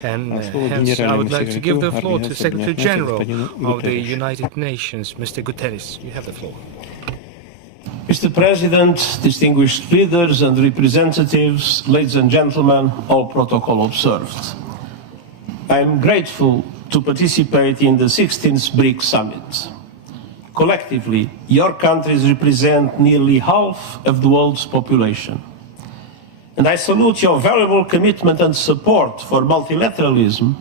And hence I would like to give the floor to Secretary-General of the United Nations, Mr. Guterres. You have the floor. Mr. President, distinguished leaders and representatives, ladies and gentlemen, all protocol observed. I am grateful to participate in the 16th BRICS Summit. Collectively, your countries represent nearly half of the world's population. And I salute your valuable commitment and support for multilateralism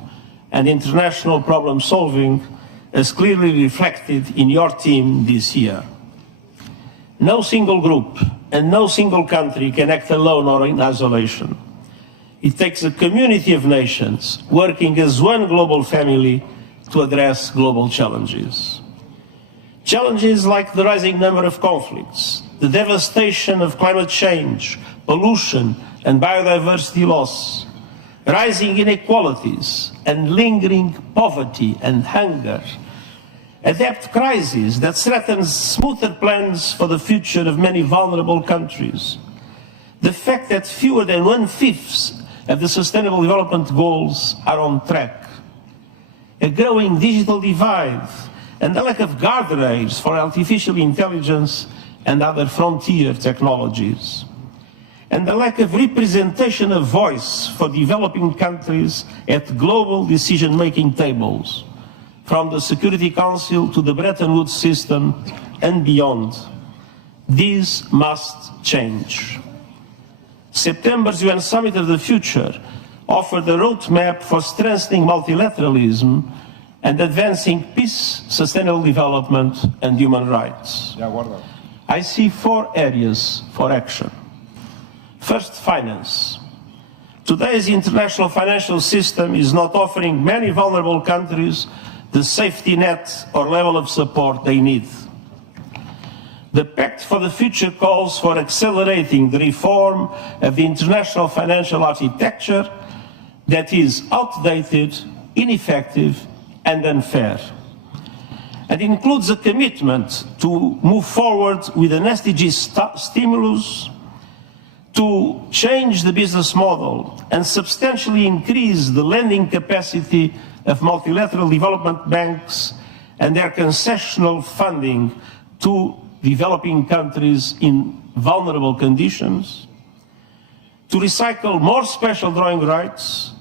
and international problem solving as clearly reflected in your team this year. No single group and no single country can act alone or in isolation. It takes a community of nations working as one global family to address global challenges. Challenges like the rising number of conflicts, the devastation of climate change, pollution and biodiversity loss, rising inequalities and lingering poverty and hunger, a debt crisis that threatens smoother plans for the future of many vulnerable countries, the fact that fewer than 1/5 of the Sustainable Development Goals are on track, a growing digital divide, and the lack of guardrails for artificial intelligence and other frontier technologies, and the lack of representation of voice for developing countries at global decision-making tables, from the Security Council to the Bretton Woods system and beyond. These must change. September's UN Summit of the Future offered a roadmap for strengthening multilateralism and advancing peace, sustainable development, and human rights. I see 4 areas for action. First, finance. Today's international financial system is not offering many vulnerable countries the safety net or level of support they need. The Pact for the Future calls for accelerating the reform of the international financial architecture that is outdated, ineffective, and unfair. It includes a commitment to move forward with an SDG stimulus, to change the business model and substantially increase the lending capacity of multilateral development banks and their concessional funding to developing countries in vulnerable conditions, to recycle more special drawing rights,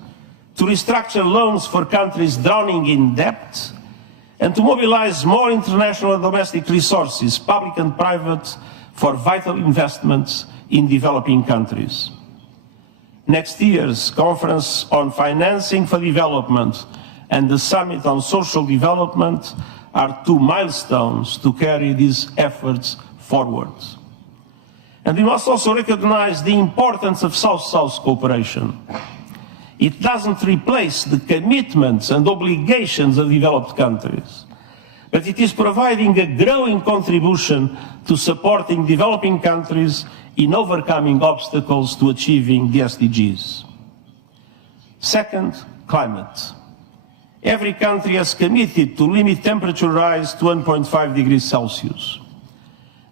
to restructure loans for countries drowning in debt, and to mobilize more international and domestic resources, public and private, for vital investments in developing countries. Next year's Conference on Financing for Development and the Summit on Social Development are 2 milestones to carry these efforts forward. And we must also recognize the importance of South-South cooperation. It doesn't replace the commitments and obligations of developed countries, but it is providing a growing contribution to supporting developing countries in overcoming obstacles to achieving the SDGs. Second, climate. Every country has committed to limit temperature rise to 1.5 degrees Celsius.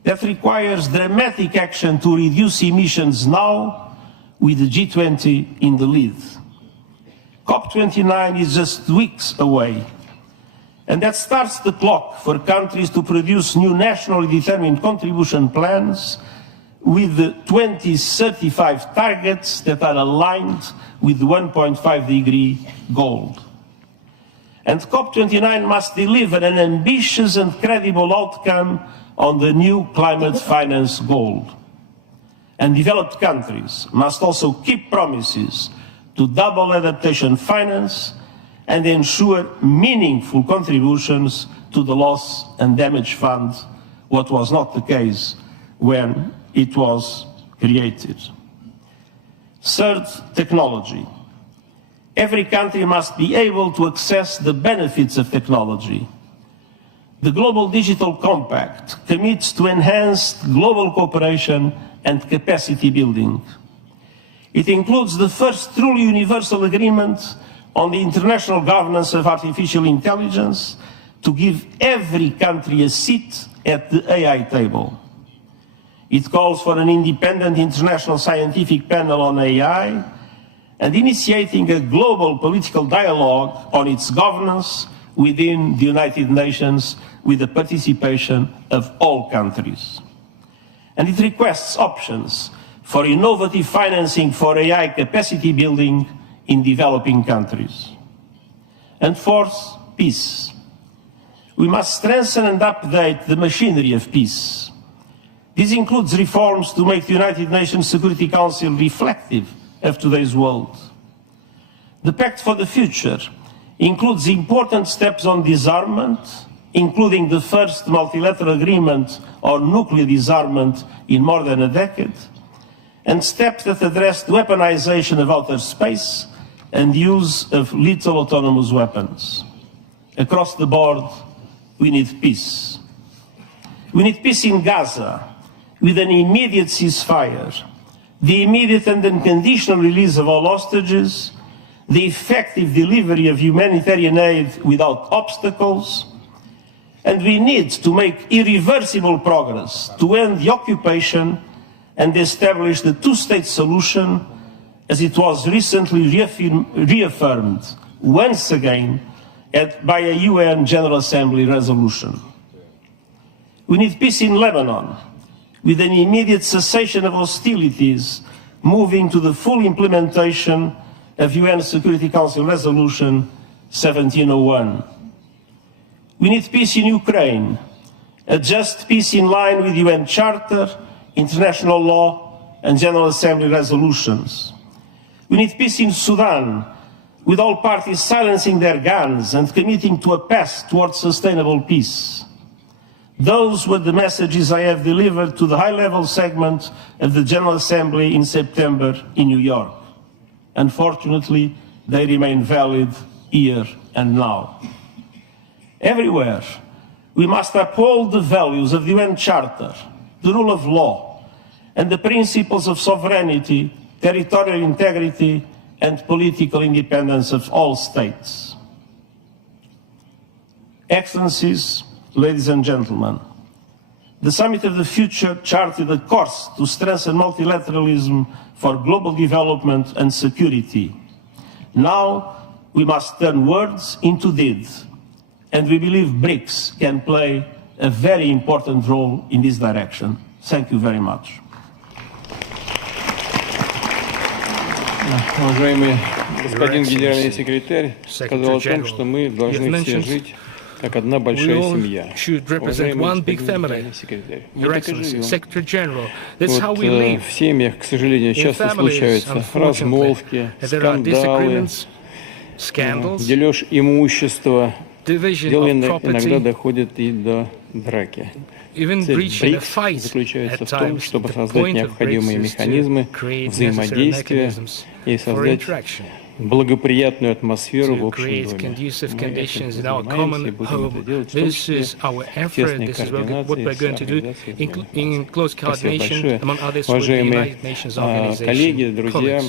That requires dramatic action to reduce emissions now, with the G20 in the lead. COP29 is just weeks away, and that starts the clock for countries to produce new nationally determined contribution plans with the 2035 targets that are aligned with the 1.5 degree goal. And COP29 must deliver an ambitious and credible outcome on the new climate finance goal. And developed countries must also keep promises to double adaptation finance and ensure meaningful contributions to the loss and damage fund, what was not the case when it was created. Third, technology. Every country must be able to access the benefits of technology. The Global Digital Compact commits to enhanced global cooperation and capacity building. It includes the first truly universal agreement on the international governance of artificial intelligence to give every country a seat at the AI table. It calls for an independent international scientific panel on AI and initiating a global political dialogue on its governance within the United Nations with the participation of all countries. And it requests options for innovative financing for AI capacity building in developing countries. And fourth, peace. We must strengthen and update the machinery of peace. This includes reforms to make the United Nations Security Council reflective of today's world. The Pact for the Future includes important steps on disarmament, including the first multilateral agreement on nuclear disarmament in more than a decade, and steps that address the weaponization of outer space and use of lethal autonomous weapons. Across the board, we need peace. We need peace in Gaza, with an immediate ceasefire, the immediate and unconditional release of all hostages, the effective delivery of humanitarian aid without obstacles, and we need to make irreversible progress to end the occupation and establish the two-state solution as it was recently reaffirmed once again by a UN General Assembly resolution. We need peace in Lebanon, with an immediate cessation of hostilities, moving to the full implementation of UN Security Council Resolution 1701. We need peace in Ukraine, a just peace in line with UN Charter, international law, and General Assembly resolutions. We need peace in Sudan, with all parties silencing their guns and committing to a path towards sustainable peace. Those were the messages I have delivered to the high-level segment of the General Assembly in September in New York. Unfortunately, they remain valid here and now. Everywhere, we must uphold the values of the UN Charter, the rule of law, and the principles of sovereignty, territorial integrity, and political independence of all states. Excellencies, ladies and gentlemen, the Summit of the Future charted a course to strengthen multilateralism for global development and security. Now we must turn words into deeds, and we believe BRICS can play a very important role in this direction. Thank you very much. Уважаемый господин генеральный секретарь сказал о том, что мы должны все жить как одна большая семья. Уважаемый господин генеральный секретарь, мы так и живем. Вот в семьях, к сожалению, часто случаются размолвки, скандалы, дележ имущества. Дело иногда доходит и до драки. Цель БРИКС заключается в том, чтобы создать необходимые механизмы взаимодействия и создать благоприятную атмосферу в общем доме. Мы этим занимаемся и будем это делать, в том числе в тесной координации с организацией. Спасибо большое. Уважаемые коллеги, друзья,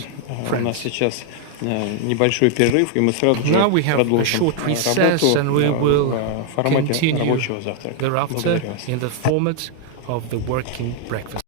у нас сейчас небольшой перерыв, и мы сразу же продолжим работу в формате рабочего завтрака. Благодарю вас.